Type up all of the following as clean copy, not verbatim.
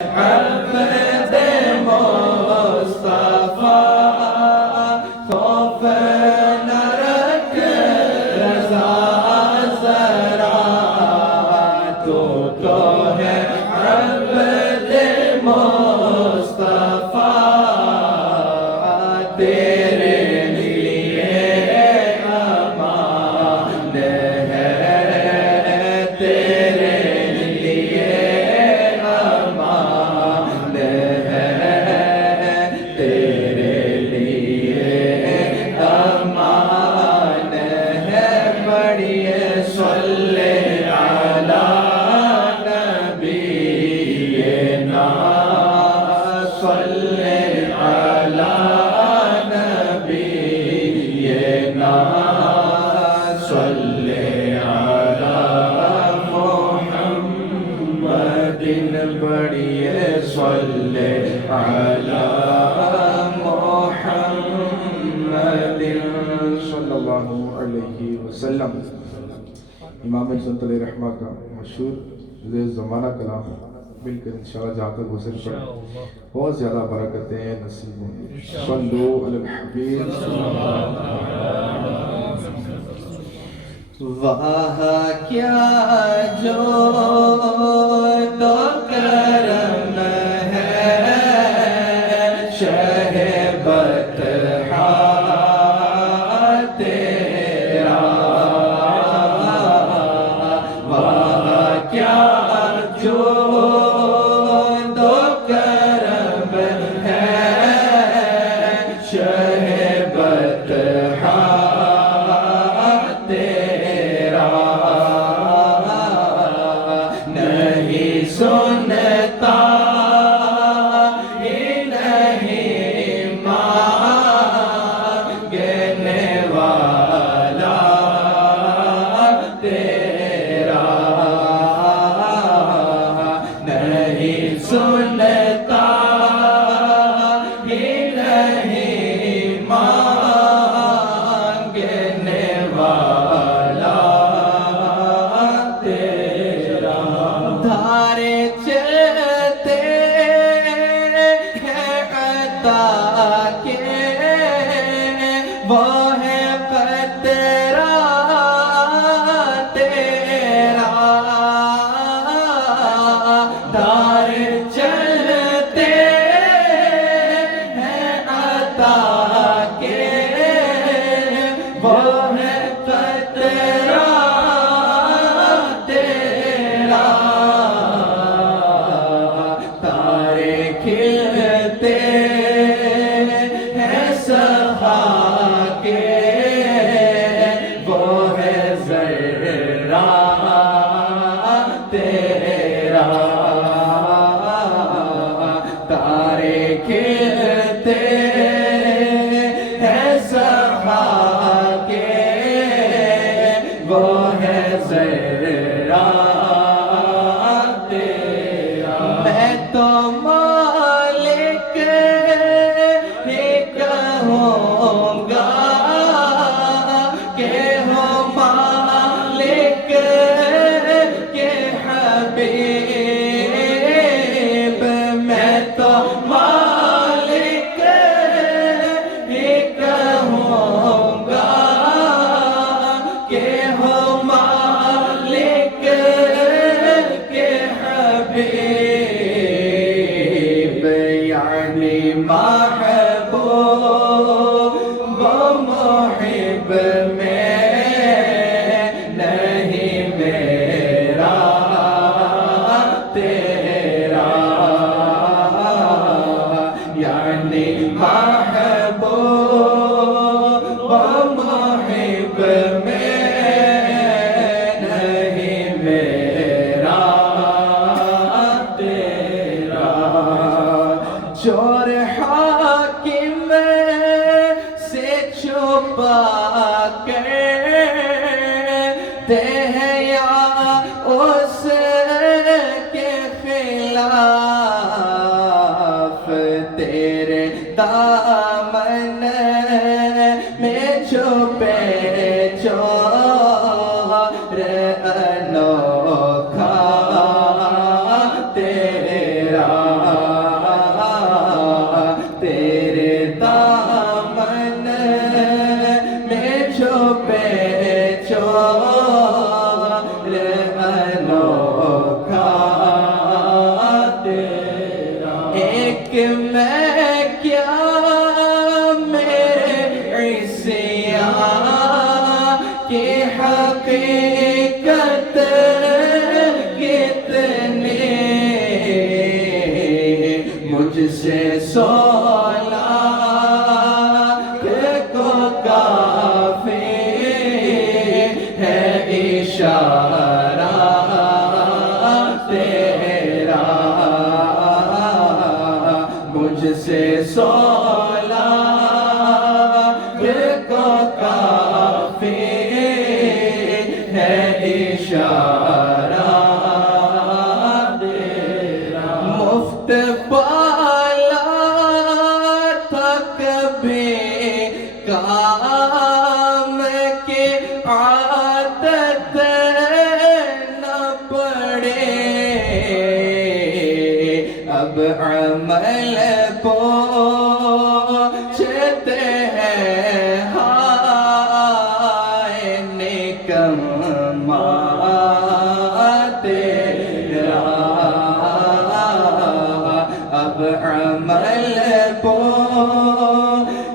عبد مصطفیٰ خوف نہ رکھ رضا ذرا تو ہے عبد مصطفیٰ تیرے لیے امان ہے تیرے لیے امان ہے تیرے لیے امان ہے پڑھیے صلی علی نبینا صلی علی نبینا صلی علی محمد پڑھیے صلی علی محمد صلی اللہ علیہ وسلم۔ امام سنت علیہ رحمہ کا مشہور زمانہ کلام مل کر انشاءاللہ جہاں تک گزر پڑے بہت زیادہ برکتیں نصیب ہوں گی۔ صلو علی الحبیب واہ کیا جو دو کرم ہے شہ بطحا تیرا واہ کیا جو دو کرم ہے شہ بطحا تیرا نہیں سنتا یہ نہیں مانگنے والا تیرا نہیں سنتا یہ نہیں مانگنے والا تیرا دھارے چلتے ہیں عطا کے وہ ہے قطرہ تیرا دھار چلتے ہیں عطا کے وہ ہے قطرہ تیرا تارے کھلتے ہیں سخا کے وہ ہے ذرا تیرا تارے کھلتے ہیں سخا کے وہ ہے ذرا تیرا میں تو مالک ہی کہوں گا کہ ہو مالک کے حبیب میں تو مالک ہی کہوں گا کہ ہو مالک کے حبیب یعنی محبوب و محب میں نہیں میرا تیرا یعنی محبوب و محب میں نہیں میرا تیرا چور حاکم سے چھپا کر ہیں یا اس کے خلاف تیرے دامن میں چھپے چور انوکھا تیرا ایک میں کیا میرے عصیان کی حقیقت کتنی، مجھ سے کو کافی ہے اشارہ تیرا، مجھ سے کو کافی ہے اشارہ تیرا، مفت پالا تھا کبھی کام کی عادت نہ پڑے، اب عمل پوچھتے ہیں ہائے نکما تیرا، اب عمل پوچھتے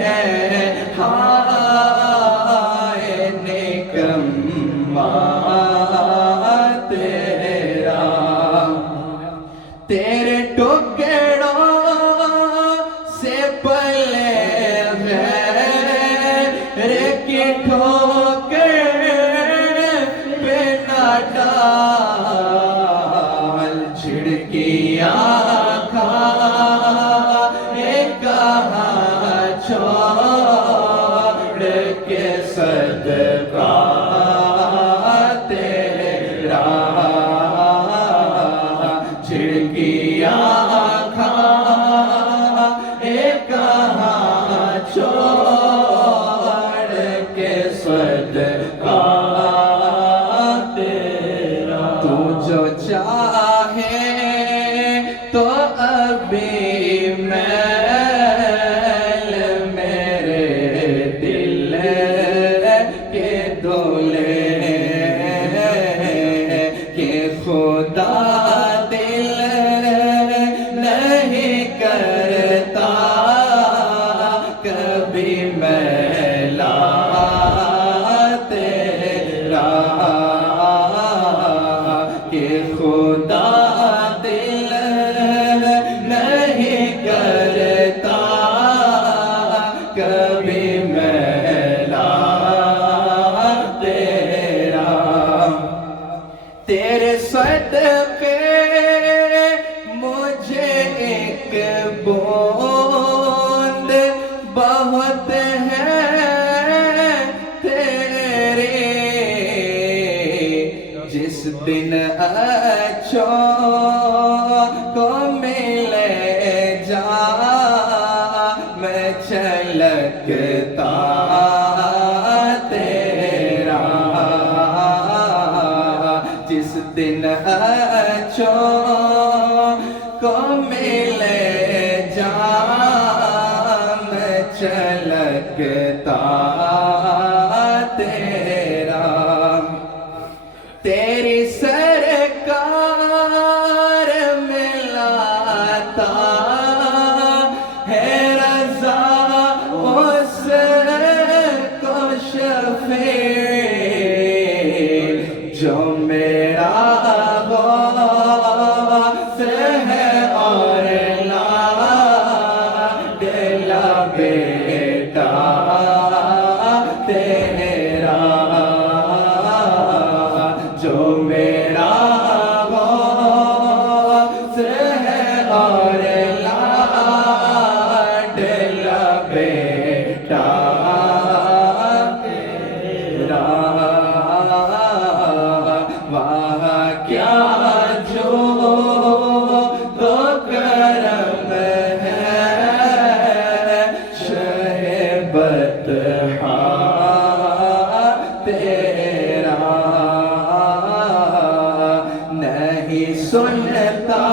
ہیں ہائے نکما تیرا، تیرے ٹکڑوں سے پلے غیر کی ٹھوکر پہ نہ ڈال، جھڑکیاں کھائے کہاں چھوڑ کے صدقہ تیرا، جھڑکیاں کھائے کہاں چھوڑ کے صدقہ تیرا، تو جو چاہے تو ابھی میل میرے دل کے دولے کہ خدا دل نہیں کرتا کبھی میلا تیرا، کہ خدا دل نہیں کرتا کبھی میلا تیرا، تیرے صدقے مجھے ایک بوند بہت ہے تیرے، جس دن اچھوں کو ملے جا میں چھلکتا تیرا، جس دن اچھوں کو ملے جام چھلکتا تیرا، تیری سرکار ملاتا ہے رضا اس کو شفیع، جو میرا غوث ہے اور لاڈلا بیٹا تیرا، جو میرا غوث ہے اور لاڈلا بیٹا تیرا، وہاں کیا جو تو کرم ہے شہ بطحا تیرا، نہیں سنتا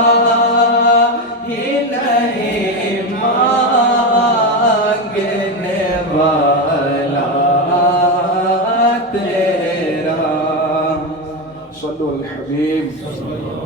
ہی نہیں مانگنے والا تیرا، صلو علی الحبیب